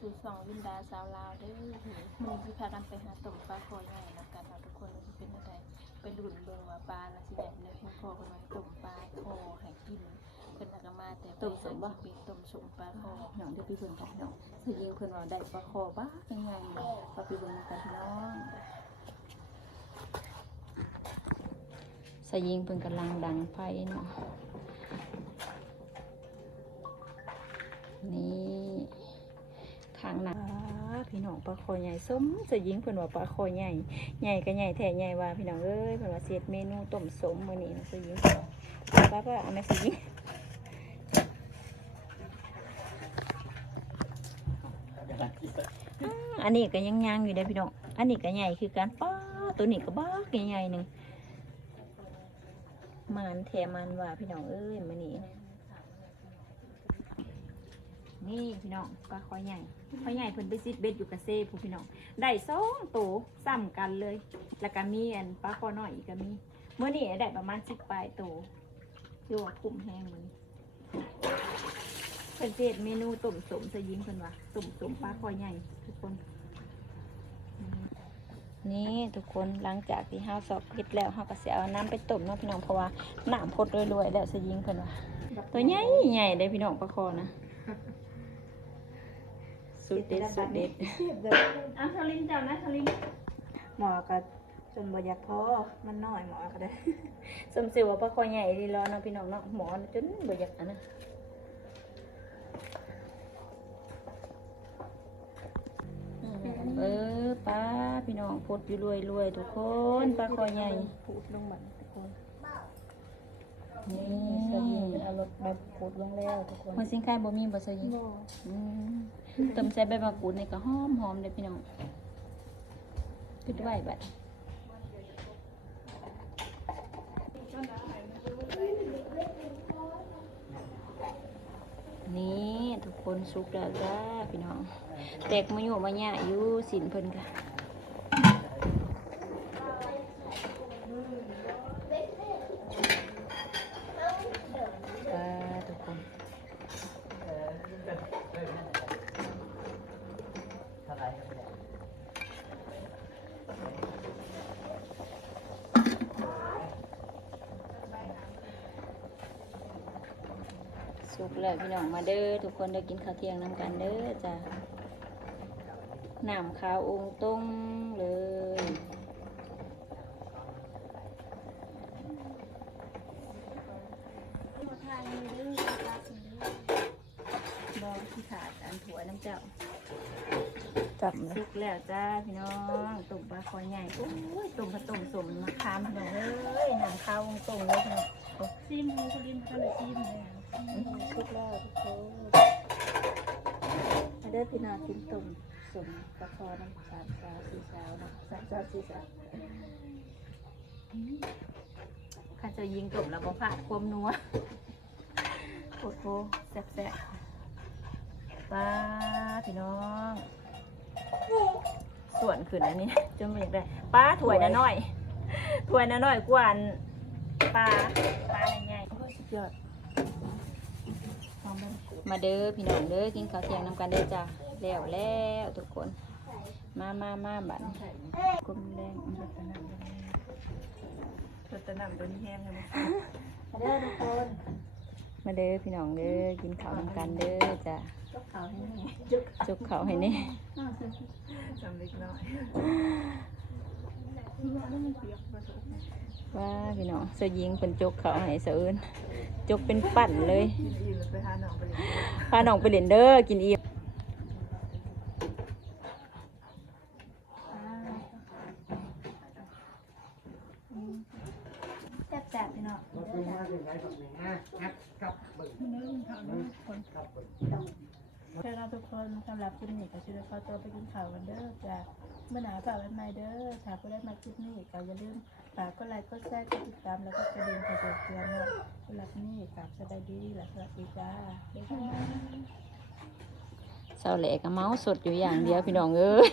สู่สองวินดาสาวลาวได้หนีมันสิพากันไปหาต่มปลาคอยใหญ่นะกันเอาทุกคนมันเป็นอะไรไปดุนเบิ่งว่าปลาละสิแดดเลยให้พอคนมาต่มปลาคอหายกินเพิ่นอากมาแต่ต่มสมบ่เป็นต่มสมปลาคอน้องที่พี่เบิ่งกันน้องสิยิงเพิ่นว่าได้ปลาคอบ้ายังไงปลาพี่เบิ่งกันน้องสยิงเพิ่นกำลังดังไฟเนาะ น้าพี่น้องปลาคอใหญ่ส้มสยิงเพิ่นว่าปลาคอใหญ่ใหญ่ก็ใหญ่แท้ใหญ่ว่าพี่น้องเอ้ยเพิ่นว่าเสียดเมนูต้มสมมื้อนี้นะยิงป้าป้าเอาแม่สยิงอันนี้ก็ยังยางอยู่ได้พี่น้อง อันนี้ก็ใหญ่คือการป้าตัวนี้ก็บ้าใหญ่ๆหนึ่งมันแถมันว่าพี่น้องเอ้ยมันนี่นะ นี่พี่น้องปลาคอใหญ่คอใหญ่เพิ่นไปซิดเบ็ดอยู่กับเซ่ผู้พี่น้องได้สองโตซ้ำกันเลย แล้วก็มีอันปลาคอน้อยอีกก็มีเมื่อนี้ได้ประมาณสิบปลายโตัวที่ว่าคุ้มแห้งมันเพิ่นสิเฮ็ดเมนูต้มสมสยิงเพิ่นว่าต้มสมปลาคอใหญ่ทุกคน นี่ทุกคนหลังจากที่ห้าสอบเพ็ดแล้วห้าก็สิเอาน้ำไปต้มเนาะพี่น้องเพราะว่าน้ำพดรวยๆแล้วสยิงเพิ่นว่าตัวใหญ่ใหญ่ได้พี่น้องปลาคอนะ สุดเด็ดสุดเด็ดอะทลินเจ้านะทลินหมอก็จนบ่อยากพอมันน้อยหมอก็ได้สมสิวว่าปลาคอใหญ่ดีรอเนาะพี่น้องเนาะหมอจนบ่อยากอันนะเออป้าพี่น้องพดอยู่รวยๆทุกคนปลาคอใหญ่พูดลงบัดทุกคนนี่ สยิงเอารถแบบพูดลงแล้วทุกคนหัวสิงไข่บ่มีบ่สยิงบ่อืมต้มใส่ใบมะกรูดนี่ก็หอมหอมเลยพี่น้องคิดไว้บัดนี่ทุกคนสุกแล้วจ้าพี่น้องแตกมาอยู่มาหยะอยู่สินเพิ่นค่ะ สุกแล้วพี่น้องมาเด้อทุกคนได้กินข้าวเที่ยงน้ำกันเด้อจ้ะน้ำขาวองค์ต้งเลยบอที่ขาดอันถั่วน้ำเจ้าจับเลยสุกแล้วจ้าพี่น้องตุ่มปลาคอใหญ่โอ้ยตุ่มผสมสมมะขามพี่น้องเลยน้ำขาวองค์ต้งเลยพี่น้องโอ้ซิมมูสลินก็เลยซิมเลย สุกแล้วทุกคนมาเด้อพี่น้องกินตุ่มสมปลาคอน้ำสามสาวสี่สาวนะสามสาวสี่สาวข้าจะยิงจบแล้วบ่พลาดความนัวโอ้โหแซ่บๆป้าพี่น้องส่วนขึ้นอันนี้จนมันอยากได้ป้าถ้วยนะน้อยถ้วยนะน้อยกวนปลาปลาใหญ่โอ้ยสุดยอด มมันกูดๆมาเด้อพี่น้องเด้อกินข้าวเที่ยงนำกันเด้อจ้ะแล้วแล้วทุกคน มามามาบัดกลมแดงรสน้ำตัวนี้แห้งใช่ไหมมาเด้อทุกคน มาเด้อพี่น้องเด้อกินข้าวนำกันเด้อจ้ะก็ขาวให้แห้งจุกจุกเขาให้แนี่จำเล็กน้อย ว่าแล้วมันเปียกมาถูกว่าพี่น้องเสยิงเป็นจกเขาให้เสะเอินจกเป็นปั่นเลยกินอิ่มแล้วไปหาหนองไปเลยพาน้องไปเล่นเด้อกินอิ่มแซ่บๆพี่น้องมาดูมาถึงไหนแบบนี้นะงัดกับเบิ่ง เนื้อข้าวเนื้อคนกับเบิ่งเชิญเราทุกคนสำหรับคลิปนี้ก็ช่วยขอตัวไปกินข้าวกันเด้อจ้ะเมื่อหนาฝากไว้ใหม่เด้อถ้าผู้ได้มาคลิปนี้ก็อย่าลืมฝากกดไลค์กดแชร์กดติดตามแล้วก็กระดิ่งกระดิ่งเตือนเนาะสำหรับนี้กลับสบายดีและสวัสดีจ้าบ๊ายบายเสาแหลกกับเมาส์สดอยู่อย่างเดียวพี่น้องเอ้ย